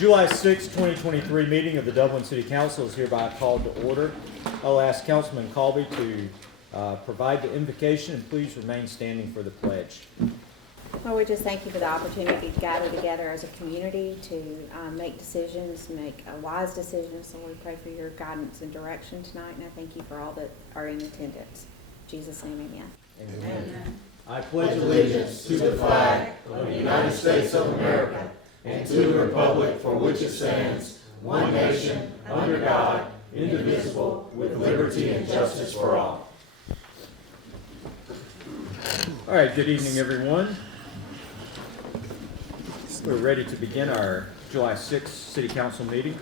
July 6, 2023 meeting of the Dublin City Council is hereby called to order. I'll ask Councilman Colby to provide the invocation, and please remain standing for the pledge. Lord, we just thank you for the opportunity to gather together as a community to make decisions, make wise decisions. So we pray for your guidance and direction tonight, and I thank you for all that are in attendance. In Jesus' name, amen. Amen. I pledge allegiance to the flag of the United States of America and to the republic for which it stands, one nation, under God, indivisible, with liberty and justice for all. All right, good evening, everyone. We're ready to begin our July 6th City Council meeting.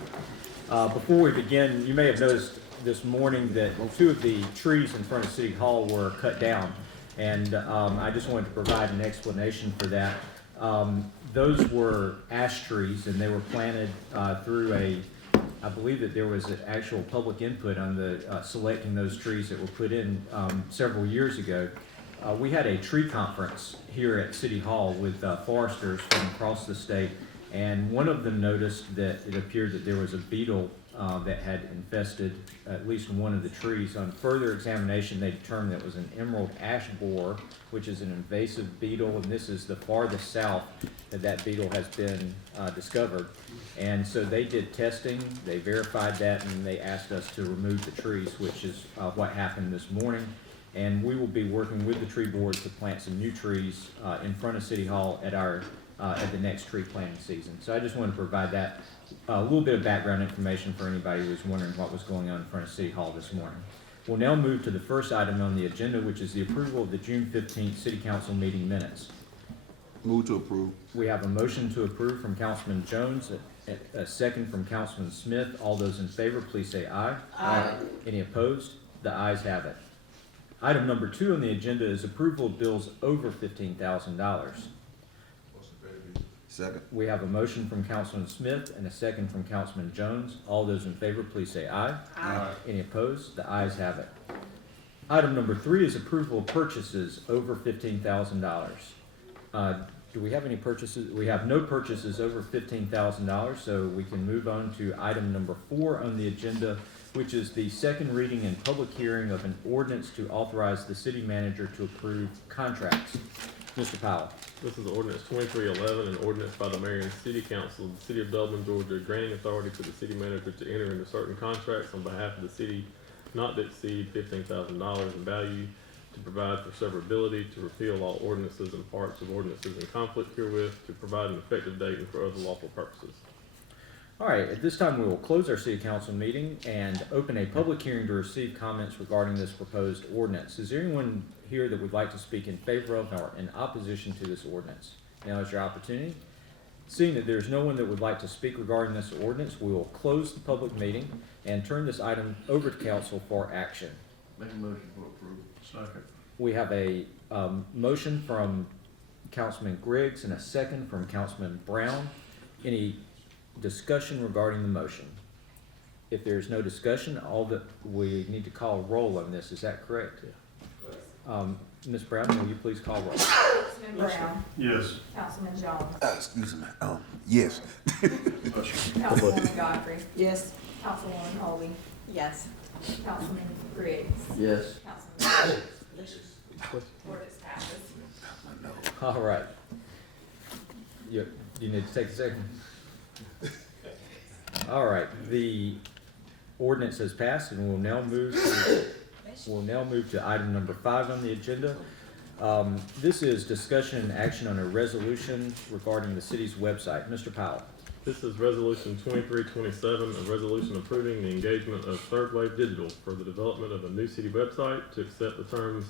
Before we begin, you may have noticed this morning that two of the trees in front of City Hall were cut down, and I just wanted to provide an explanation for that. Those were ash trees, and they were planted through I believe that there was an actual public input on the selecting those trees that were put in several years ago. We had a tree conference here at City Hall with foresters from across the state, and one of them noticed that it appeared that there was a beetle that had infested at least one of the trees. On further examination, they determined that it was an emerald ash borer, which is an invasive beetle, and this is the farthest south that beetle has been discovered. And so they did testing, they verified that, and they asked us to remove the trees, which is what happened this morning. And we will be working with the tree board to plant some new trees in front of City Hall at the next tree planting season. So I just wanted to provide that a little bit of background information for anybody who was wondering what was going on in front of City Hall this morning. We'll now move to the first item on the agenda, which is the approval of the June 15th City Council meeting minutes. Move to approve. We have a motion to approve from Councilman Jones, a second from Councilman Smith. All those in favor, please say aye. Aye. Any opposed? The ayes have it. Item number 2 on the agenda is approval of bills over $15,000. Second. We have a motion from Councilman Smith and a second from Councilman Jones. All those in favor, please say aye. Aye. Any opposed? The ayes have it. Item number 3 is approval of purchases over $15,000. Do we have any purchases? We have no purchases over $15,000, so we can move on to item number 4 on the agenda, which is the second reading and public hearing of an ordinance to authorize the city manager to approve contracts. Mr. Powell. This is ordinance 2311, an ordinance by the mayor and city council of the city of Dublin, Georgia, granting authority to the city manager to enter into certain contracts on behalf of the city not to exceed $15,000 in value, to provide for severability, to repeal all ordinances and parts of ordinances in conflict herewith, to provide an effective date and for other lawful purposes. All right, at this time we will close our city council meeting and open a public hearing to receive comments regarding this proposed ordinance. Is there anyone here that would like to speak in favor of or in opposition to this ordinance? Now is your opportunity. Seeing that there's no one that would like to speak regarding this ordinance, we will close the public meeting and turn this item over to council for action. Make a motion to approve. Second. We have a motion from Councilman Griggs and a second from Councilman Brown. Any discussion regarding the motion? If there's no discussion, we need to call roll on this. Is that correct? Yeah. Ms. Brown, will you please call roll? Councilman Brown. Yes. Councilman Jones. Excuse me. Yes. Councilwoman Godfrey. Yes. Councilwoman Colby. Yes. Councilman Griggs. Yes. Councilman. Ordinance passes. All right. You need to take a second. All right. The ordinance has passed, and we'll now move to item number 5 on the agenda. This is discussion and action on a resolution regarding the city's website. Mr. Powell. This is resolution 2327, a resolution approving the engagement of Third Wave Digital for the development of a new city website to accept the terms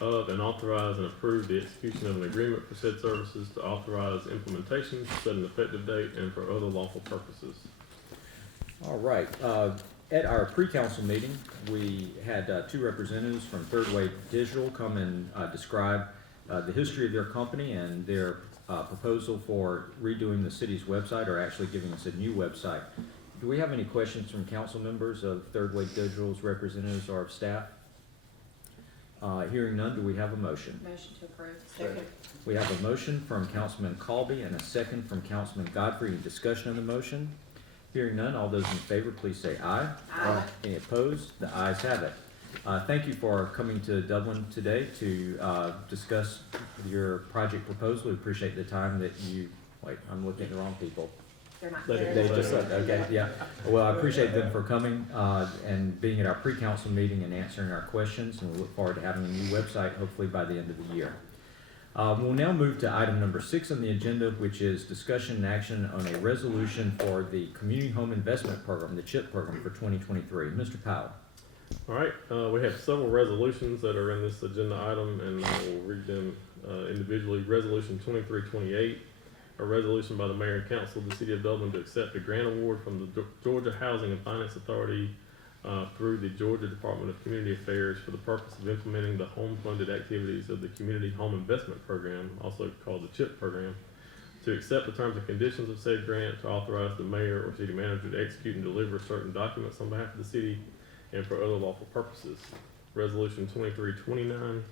of and authorize and approve the execution of an agreement for said services, to authorize implementation, set an effective date, and for other lawful purposes. All right. At our pre-council meeting, we had 2 representatives from Third Wave Digital come and describe the history of their company and their proposal for redoing the city's website, or actually giving us a new website. Do we have any questions from council members of Third Wave Digital's representatives or of staff? Hearing none, do we have a motion? Motion to approve. Second. We have a motion from Councilman Colby and a second from Councilman Godfrey. Any discussion on the motion? Hearing none, all those in favor, please say aye. Aye. Any opposed? The ayes have it. Thank you for coming to Dublin today to discuss your project proposal. We appreciate the time that you, wait, I'm looking at the wrong people. They're not Let it there. They just left, okay, yeah. Well, I appreciate them for coming and being at our pre-council meeting and answering our questions, and we look forward to having a new website hopefully by the end of the year. We'll now move to item number 6 on the agenda, which is discussion and action on a resolution for the Community Home Investment Program, the CHIP program for 2023. Mr. Powell. All right, we have several resolutions that are in this agenda item, and I will read them individually. Resolution 2328, a resolution by the Mayor and Council of the City of Dublin to accept a grant award from the Georgia Housing and Finance Authority through the Georgia Department of Community Affairs for the purpose of implementing the home-funded activities of the Community Home Investment Program, also called the CHIP program, to accept the terms and conditions of said grant, to authorize the mayor or city manager to execute and deliver certain documents on behalf of the city and for other lawful purposes. Resolution 2329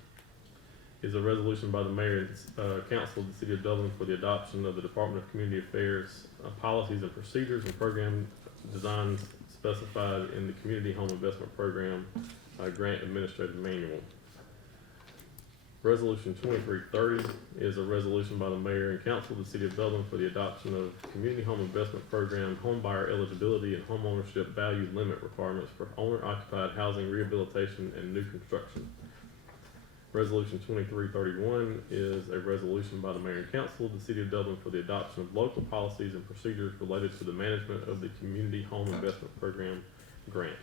is a resolution by the Mayor and Council of the City of Dublin for the adoption of the Department of Community Affairs policies and procedures and program designs specified in the Community Home Investment Program Grant Administrative Manual. Resolution 2330 is a resolution by the Mayor and Council of the City of Dublin for the adoption of Community Home Investment Program home buyer eligibility and home ownership value limit requirements for owner-occupied housing rehabilitation and new construction. Resolution 2331 is a resolution by the Mayor and Council of the City of Dublin for the adoption of local policies and procedures related to the management of the Community Home Investment Program grant.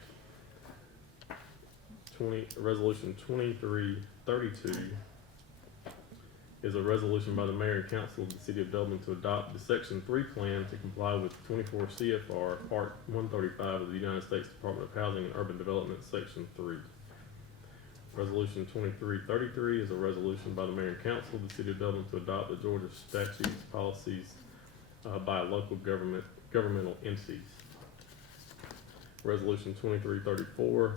Resolution 2332 is a resolution by the Mayor and Council of the City of Dublin to adopt the Section 3 plan to comply with 24 CFR Part 135 of the United States Department of Housing and Urban Development, Section 3. Resolution 2333 is a resolution by the Mayor and Council of the City of Dublin to adopt the Georgia statutes, policies by local governmental entities. Resolution 2334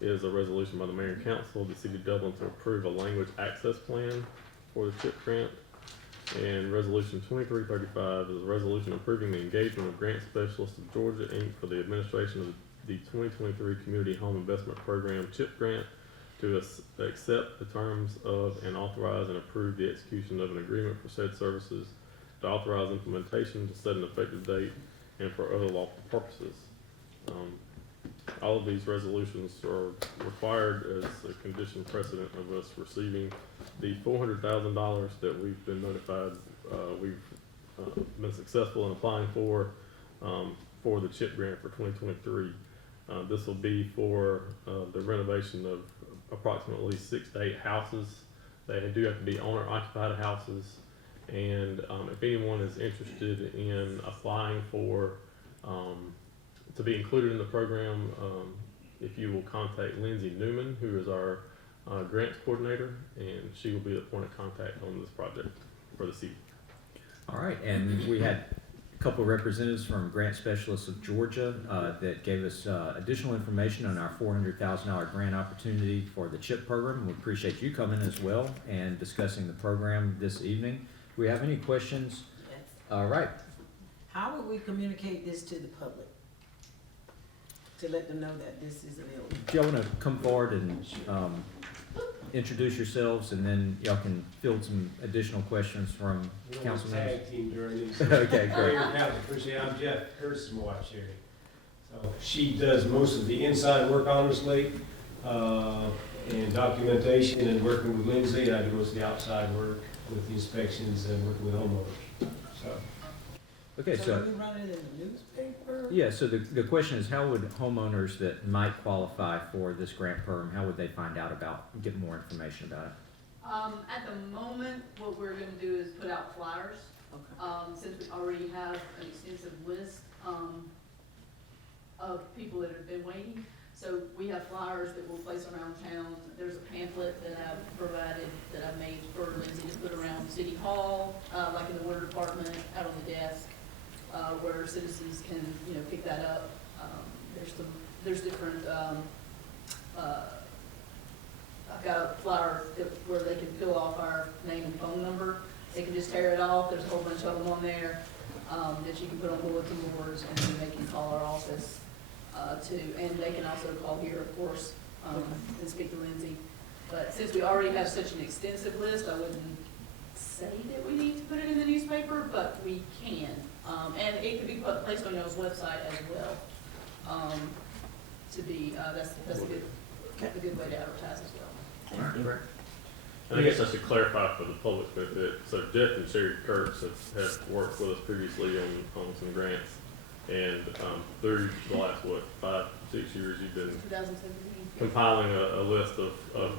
is a resolution by the Mayor and Council of the City of Dublin to approve a language access plan for the CHIP grant. And Resolution 2335 is a resolution approving the engagement of Grant Specialists of Georgia, Inc. for the administration of the 2023 Community Home Investment Program CHIP grant, to accept the terms of and authorize and approve the execution of an agreement for said services, to authorize implementation, to set an effective date, and for other lawful purposes. All of these resolutions are required as a condition precedent of us receiving the $400,000 that we've been notified we've been successful in applying for the CHIP grant for 2023. This will be for the renovation of approximately 6 to 8 houses. They do have to be owner-occupied houses, and if anyone is interested in applying for to be included in the program, if you will contact Lindsay Newman, who is our grants coordinator, and she will be the point of contact on this project for the city. All right, and we had a couple of representatives from Grant Specialists of Georgia that gave us additional information on our $400,000 grant opportunity for the CHIP program. We appreciate you coming as well and discussing the program this evening. Do we have any questions? Yes. All right. How would we communicate this to the public? To let them know that this is available? Do y'all want to come forward and introduce yourselves, and then y'all can field some additional questions from council members? Tag team during these. Okay, great. I'm Jeff Kurtz's wife, Sherry. So she does most of the inside work, honestly, and documentation and working with Lindsay, and I do most of the outside work with the inspections and working with homeowners, so. Okay, So so, do we run it in the newspaper? yeah, so the question is, how would homeowners that might qualify for this grant program, how would they find out about, get more information about it? At the moment, what we're gonna do is put out flyers, Okay. since we already have an extensive list, of people that have been waiting. So we have flyers that we'll place around town. There's a pamphlet that I've provided, that I made for Lindsay to put around City Hall, like in the water department, out on the desk, where citizens can, pick that up. got a flyer where they can fill off our name and phone number. They can just tear it off. There's a whole bunch of them on there that you can put on bulletin boards, and then they can call our office too. And they can also call here, of course, and speak to Lindsay. But since we already have such an extensive list, I wouldn't say that we need to put it in the newspaper, but we can. And it could be placed on y'all's website as well. That's a good way to advertise as well. All right, great. And I guess I should clarify for the public that, so Jeff and Sherry Kurtz have worked with us previously on some grants. And through the last, 5, 6 years, you've been 2017. compiling a list of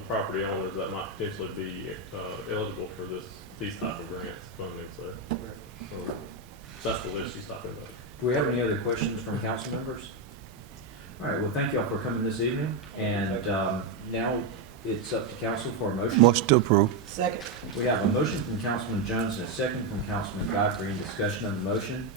property owners that might potentially be eligible for these type of grants funding. So that's the list she's talking about. Do we have any other questions from council members? All right, well, thank you all for coming this evening, and now it's up to council for a motion. Motion to approve. Second. We have a motion from Councilman Jones and a second from Councilman Godfrey. Any discussion on the motion?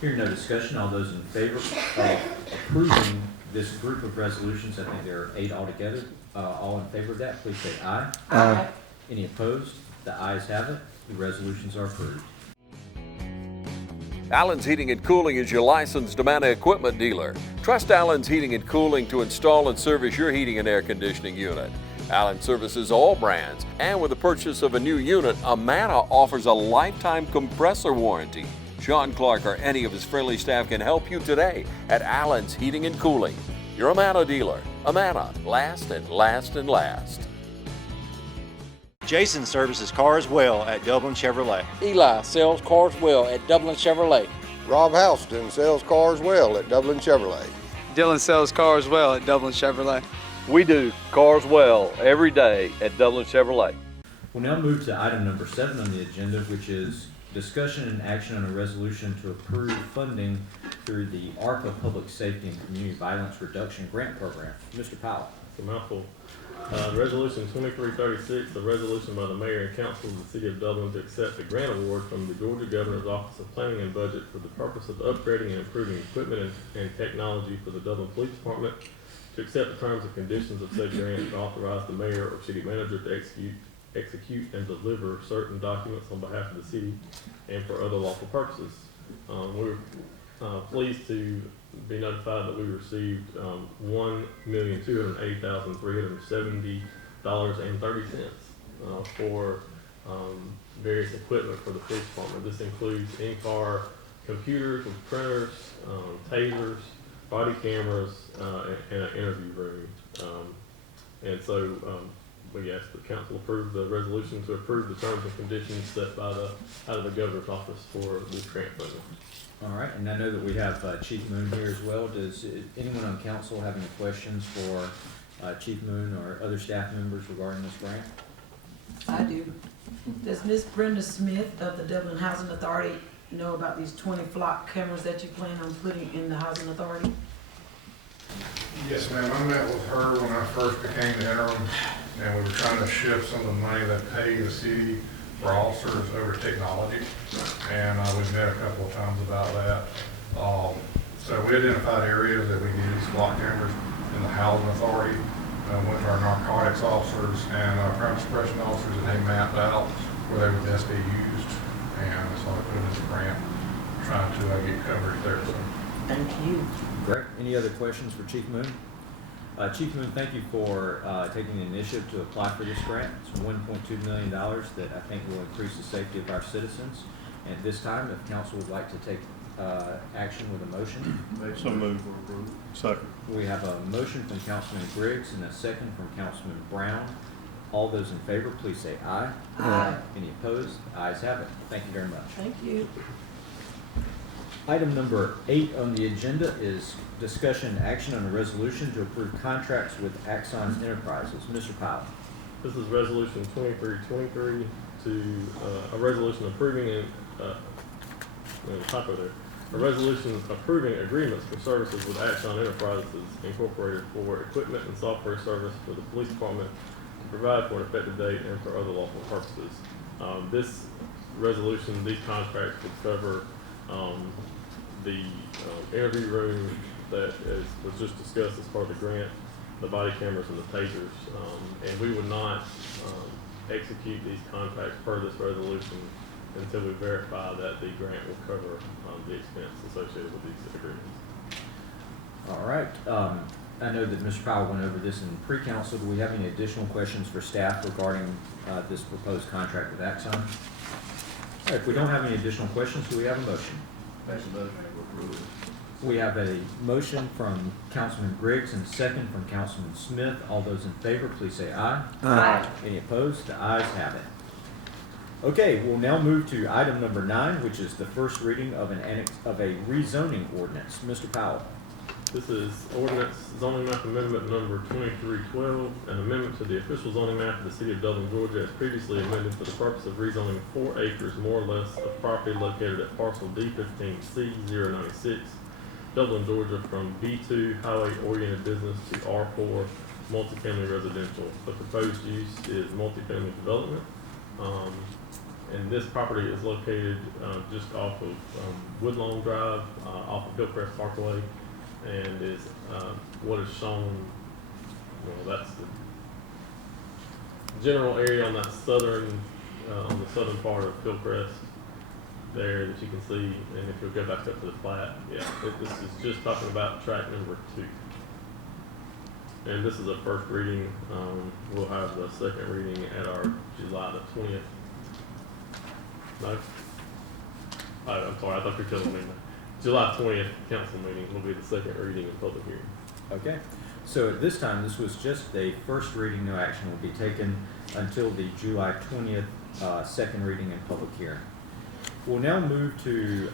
Hearing no discussion, all those in favor of approving this group of resolutions, I think there are 8 altogether, all in favor of that, please say aye. Aye. Any opposed? The ayes have it. The resolutions are approved. Allen's Heating and Cooling is your licensed Amana equipment dealer. Trust Allen's Heating and Cooling to install and service your heating and air conditioning unit. Allen services all brands, and with the purchase of a new unit, Amana offers a lifetime compressor warranty. Sean Clark or any of his friendly staff can help you today at Allen's Heating and Cooling. Your Amana dealer. Amana, last and last and last. Jason services cars well at Dublin Chevrolet. Eli sells cars well at Dublin Chevrolet. Rob Houston sells cars well at Dublin Chevrolet. Dylan sells cars well at Dublin Chevrolet. We do cars well every day at Dublin Chevrolet. We'll now move to item number 7 on the agenda, which is discussion and action on a resolution to approve funding through the ARPA Public Safety and Community Violence Reduction Grant Program. Mr. Powell. It's a mouthful. Resolution 2336, a resolution by the mayor and council of the city of Dublin to accept a grant award from the Georgia Governor's Office of Planning and Budget for the purpose of upgrading and improving equipment and technology for the Dublin Police Department, to accept the terms and conditions of said grant, and authorize the mayor or city manager to execute and deliver certain documents on behalf of the city and for other lawful purposes. We're pleased to be notified that we received $1,280,370.30 for various equipment for the police department. This includes in-car computers with printers, tasers, body cameras, and an interview room. And so we ask the council approve the resolution to approve the terms and conditions set by out of the governor's office for this grant funding. All right, and I know that we have Chief Moon here as well. Does anyone on council have any questions for Chief Moon or other staff members regarding this grant? I do. Does Ms. Brenda Smith of the Dublin Housing Authority know about these 20 flock cameras that you plan on putting in the Housing Authority? Yes, ma'am. I met with her when I first became the interim, and we were trying to shift some of the money that pay the city for officers over to technology, and we've met a couple of times about that. So we identified areas that we needed SWAT cameras in the housing authority. Went to our narcotics officers and our crime suppression officers, and they mapped out where they would best be used, and so I put them in the grant, trying to get coverage there. So. Thank you. Great. Any other questions for Chief Moon? Chief Moon, thank you for taking the initiative to apply for this grant. It's $1.2 million that I think will increase the safety of our citizens. And at this time, if council would like to take action with a motion. So moved. Second. We have a motion from Councilman Griggs and a second from Councilman Brown. All those in favor, please say aye. Aye. Any opposed? The ayes have it. Thank you very much. Thank you. Item number 8 on the agenda is discussion and action on a resolution to approve contracts with Axon Enterprises. Mr. Powell. This is resolution 2323 to a resolution approving a resolution approving agreements for services with Axon Enterprises Incorporated for equipment and software service for the police department to provide for an effective date and for other lawful purposes. This resolution, these contracts would cover the interview room that was just discussed as part of the grant, the body cameras and the tasers. And we would not execute these contracts per this resolution until we verify that the grant will cover the expense associated with these agreements. All right. I know that Mr. Powell went over this in pre-council. Do we have any additional questions for staff regarding this proposed contract with Axon? All right, if we don't have any additional questions, do we have a motion? We have a motion from Councilman Griggs and a second from Councilman Smith. All those in favor, please say aye. Aye. Any opposed? The ayes have it. Okay, we'll now move to item number 9, which is the first reading of a rezoning ordinance. Mr. Powell. This is ordinance zoning map amendment number 2312, an amendment to the official zoning map of the city of Dublin, Georgia, as previously amended for the purpose of rezoning 4 acres more or less of property located at parcel D15C096, Dublin, Georgia, from B2 highway-oriented business to R4 multifamily residential. The proposed use is multifamily development. And this property is located just off of Woodlawn Drive, off of Hillcrest Parkway, and is what is shown. Well, that's the general area on that southern, on the southern part of Hillcrest there that you can see. And if you'll go back up to the plat, yeah, this is just talking about track number 2. And this is a first reading. We'll have the second reading at our July the 20th. No? I'm sorry, I thought you were telling me. July 20th council meeting will be the second reading and public hearing. Okay. So at this time, this was just a first reading. No action will be taken until the July 20th second reading and public hearing. We'll now move to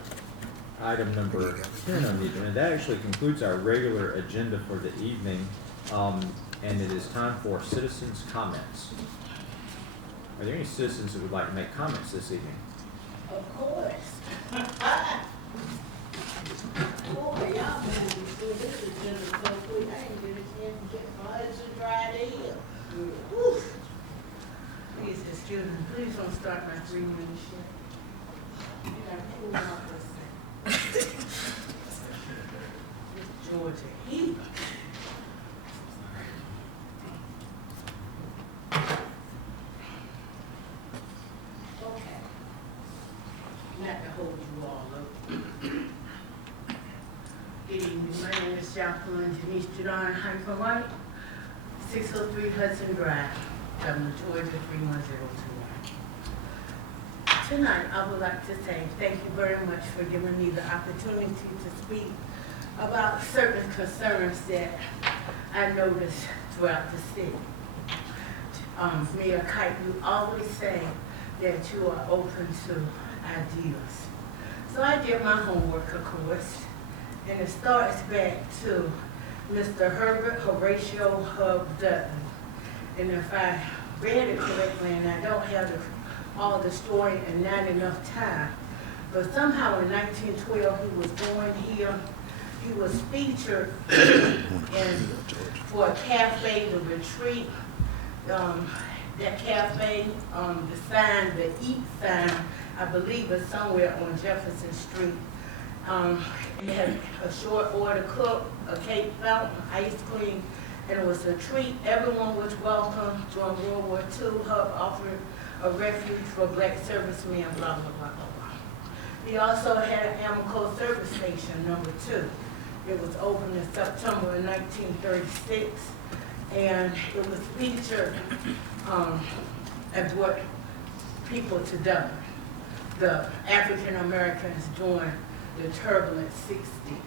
item number 10 on the agenda. That actually concludes our regular agenda for the evening, and it is time for citizens' comments. Are there any citizens that would like to make comments this evening? Of course. Boy, y'all been through this agenda so quick, I ain't get a chance to get my eyes dried in. Whew. Please, excuse me, please don't start my 3-minute shit. You gotta cool off for a second. This Georgia heat. Okay. Not to hold you all up. Good evening, my name is Jacqueline Denise Judon Hyper-White, 603 Hudson Drive, Dublin, Georgia, 31021. Tonight, I would like to say thank you very much for giving me the opportunity to speak about certain concerns that I noticed throughout the city. Mayor Kite, you always say that you are open to ideas. So I did my homework, of course, and it starts back to Mr. Herbert Horatio Hub Dutton. And if I read it correctly, and I don't have all the story and not enough time, but somehow in 1912 he was born here. He was featured for a cafe, the Retreat. That cafe, the sign, the Eat sign, I believe is somewhere on Jefferson Street. It had a short order cook, a cake fountain, ice cream, and it was a treat. Everyone was welcome. During World War II, Hub offered a refuge for black servicemen, blah, blah, blah, blah, blah. He also had an Amoco service station, number 2. It was opened in September of 1936, and it was featured and brought people to Dublin, the African Americans during the turbulent 60s.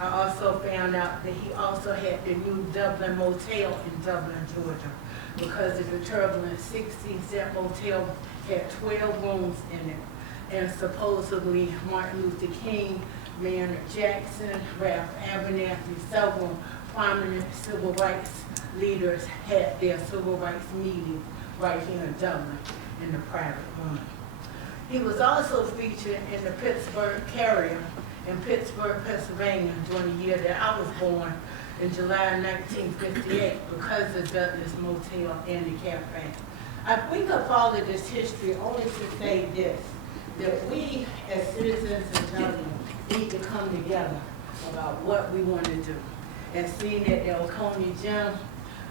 I also found out that he also had the new Dublin Motel in Dublin, Georgia. Because of the turbulent 60s, that motel had 12 rooms in it. And supposedly Martin Luther King, Maynard Jackson, Ralph Abernathy, several prominent civil rights leaders had their civil rights meeting right here in Dublin in the private room. He was also featured in the Pittsburgh Carrier in Pittsburgh, Pennsylvania during the year that I was born in July 1958 because of Douglas Motel and the cafe. I bring up all of this history only to say this, that we as citizens in Dublin need to come together about what we want to do. and seeing that the Oconee Gym,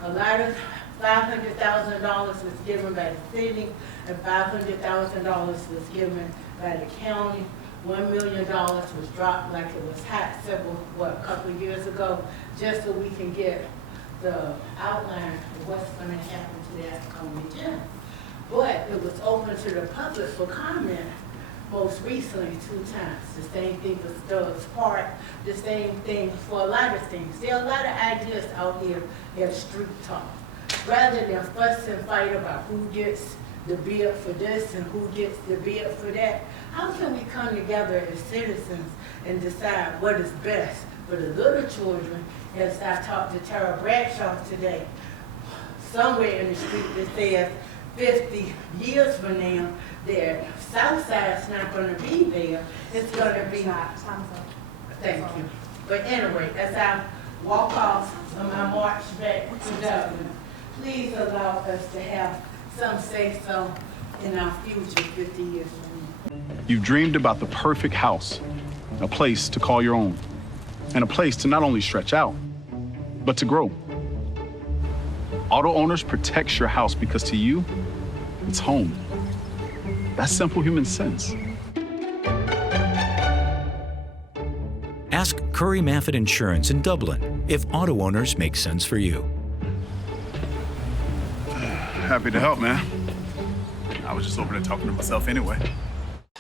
a lot of $500,000 was given by the city and $500,000 was given by the county. $1 million was dropped like it was hot a couple of years ago, just so we can get the outline of what's gonna happen to that Oconee Gym. But it was open to the public for comment most recently 2 times. The same thing for Stubbs Park, the same thing for a lot of things. There are a lot of ideas out here at street talk. Rather than fuss and fight about who gets the bid for this and who gets the bid for that, how can we come together as citizens and decide what is best for the little children? As I talked to Tara Bradshaw today, somewhere in the street that says 50 years from now, that South Side's not gonna be there, it's gonna be. Thank you. But anyway, as I walk off on my march back to Dublin, please allow us to have some say-so in our future 50 years from now. You've dreamed about the perfect house, a place to call your own, and a place to not only stretch out, but to grow. Auto Owners protects your house because to you, it's home. That's simple human sense. Ask Curry Maffett Insurance in Dublin if Auto Owners make sense for you. Happy to help, man. I was just over there talking to myself anyway.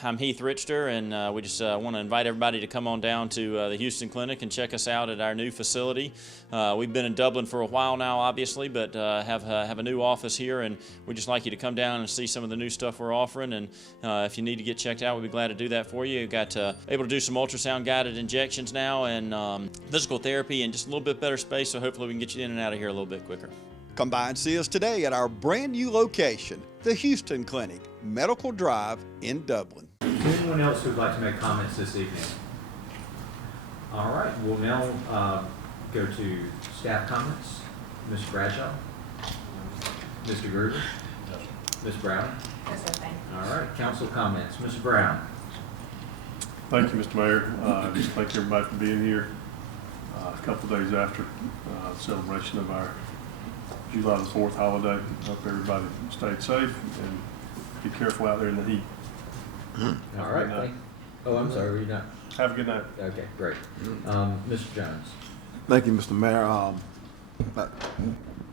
I'm Heath Richter, and we just want to invite everybody to come on down to the Houston Clinic and check us out at our new facility. We've been in Dublin for a while now, obviously, but have a new office here, and we'd just like you to come down and see some of the new stuff we're offering. And if you need to get checked out, we'd be glad to do that for you. We've got able to do some ultrasound-guided injections now, and physical therapy, and just a little bit better space, so hopefully we can get you in and out of here a little bit quicker. Come by and see us today at our brand new location, the Houston Clinic, Medical Drive in Dublin. Anyone else who would like to make comments this evening? All right, we'll now go to staff comments. Mr. Bradshaw? Mr. Gruber? Ms. Brown? All right, council comments. Mr. Brown? Thank you, Mr. Mayor. Just thank everybody for being here. A couple of days after celebration of our July the 4th holiday. Hope everybody stayed safe and be careful out there in the heat. All right. Oh, I'm sorry, were you not? Have a good night. Okay, great. Mr. Jones? Thank you, Mr. Mayor.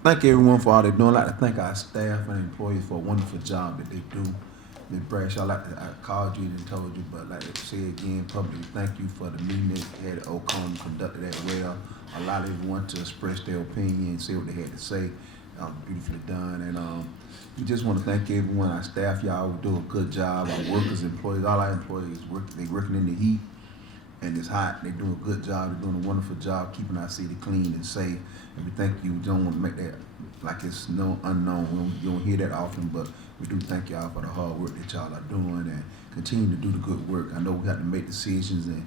Thank everyone for all they're doing. I'd like to thank our staff and employees for a wonderful job that they do. Ms. Bradshaw, I called you and told you, but like to say again publicly, thank you for the meeting that had at Oconee, conducted that well. A lot of everyone to express their opinion and say what they had to say. Beautifully done. And we just want to thank everyone, our staff, y'all do a good job, our workers, employees, all our employees, they're working in the heat and it's hot. They're doing a good job. They're doing a wonderful job keeping our city clean and safe. And we thank you. We don't want to make that like it's no unknown. You don't hear that often, but we do thank y'all for the hard work that y'all are doing and continue to do the good work. I know we have to make decisions and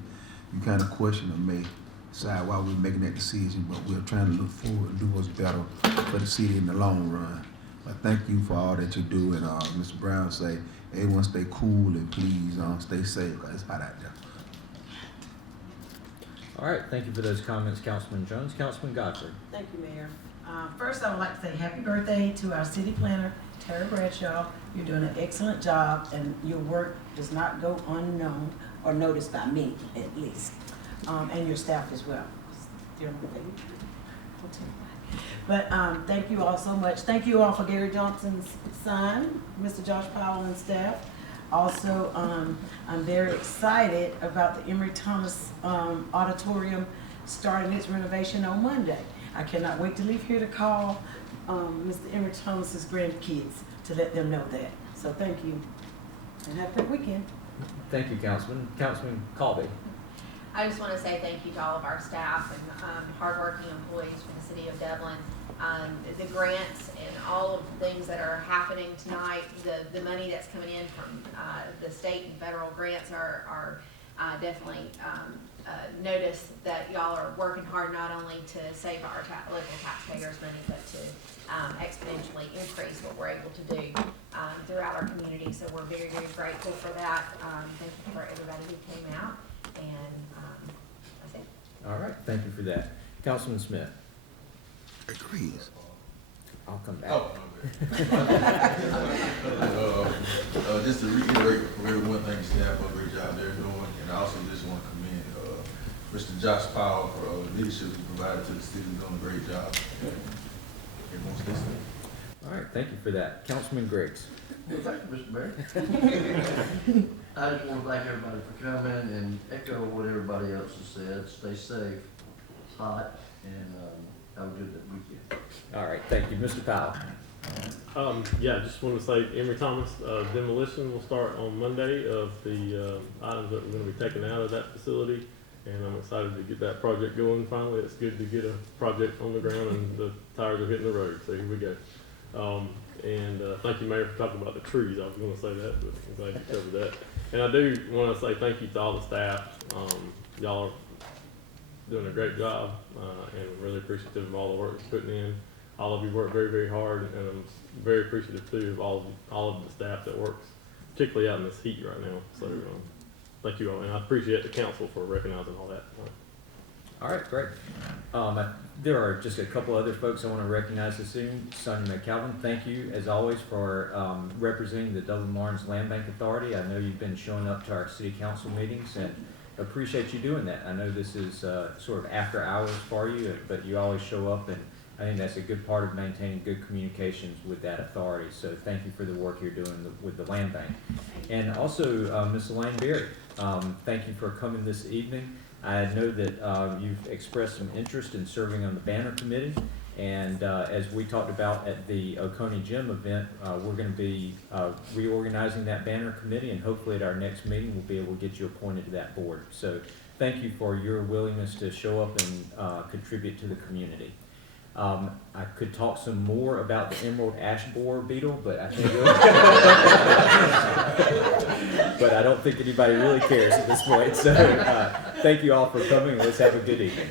you kind of question or may decide why we're making that decision, but we're trying to look forward and do what's better for the city in the long run. But thank you for all that you do, and Mr. Brown say, everyone stay cool and please stay safe, because it's hot out there. All right, thank you for those comments, Councilman Jones. Councilman Godfrey? Thank you, Mayor. First, I would like to say happy birthday to our city planner, Tara Bradshaw. You're doing an excellent job, and your work does not go unknown or noticed by me, at least. And your staff as well. But thank you all so much. Thank you all for Gary Johnson's son, Mr. Josh Powell and staff. Also, I'm very excited about the Emory Thomas Auditorium starting its renovation on Monday. I cannot wait to leave here to call Mr. Emory Thomas's grandkids to let them know that. So thank you, and have a good weekend. Thank you, Councilman. Councilman Colby? I just want to say thank you to all of our staff and hardworking employees from the city of Dublin. The grants and all of the things that are happening tonight, the money that's coming in from the state and federal grants are definitely notice that y'all are working hard not only to save our local taxpayers' money, but to exponentially increase what we're able to do throughout our community. So we're very, very grateful for that. Thank you for everybody who came out. And that's it. All right, thank you for that. Councilman Smith. Agrees. I'll come back. Oh, just to reiterate for everyone, thank you staff for a great job they're doing, and I also just want to commend Mr. Josh Powell for the leadership he provided to the city, doing a great job. Everyone's listening. All right, thank you for that. Councilman Griggs. Well, thank you, Mr. Mayor. I just want to thank everybody for coming and echo what everybody else has said. Stay safe, it's hot, and have a good weekend. All right, thank you. Mr. Powell. Yeah, just want to say Emory Thomas demolition will start on Monday of the items that we're going to be taking out of that facility, and I'm excited to get that project going finally. It's good to get a project on the ground and the tires are hitting the road, so here we go. Thank you, Mayor, for talking about the trees. I was going to say that, but I'm glad you covered that. And I do want to say thank you to all the staff. Y'all are doing a great job, and I'm really appreciative of all the work you're putting in. All of you work very, very hard, and I'm very appreciative too of all of the staff that works, particularly out in this heat right now. So thank you all, and I appreciate the council for recognizing all that. All right, great. There are just a couple other folks I want to recognize this evening. Sonia McCalvin, thank you as always for representing the Dublin-Lawrence Land Bank Authority. I know you've been showing up to our city council meetings and appreciate you doing that. I know this is sort of after hours for you, but you always show up, and I think that's a good part of maintaining good communications with that authority. So thank you for the work you're doing with the land bank. And also, Ms. Elaine Berry, thank you for coming this evening. I know that you've expressed some interest in serving on the banner committee, and as we talked about at the Oconee Gym event, we're going to be reorganizing that banner committee, and hopefully at our next meeting we'll be able to get you appointed to that board. So thank you for your willingness to show up and contribute to the community. I could talk some more about the emerald ash borer beetle, but I think but I don't think anybody really cares at this point. So thank you all for coming, and let's have a good evening.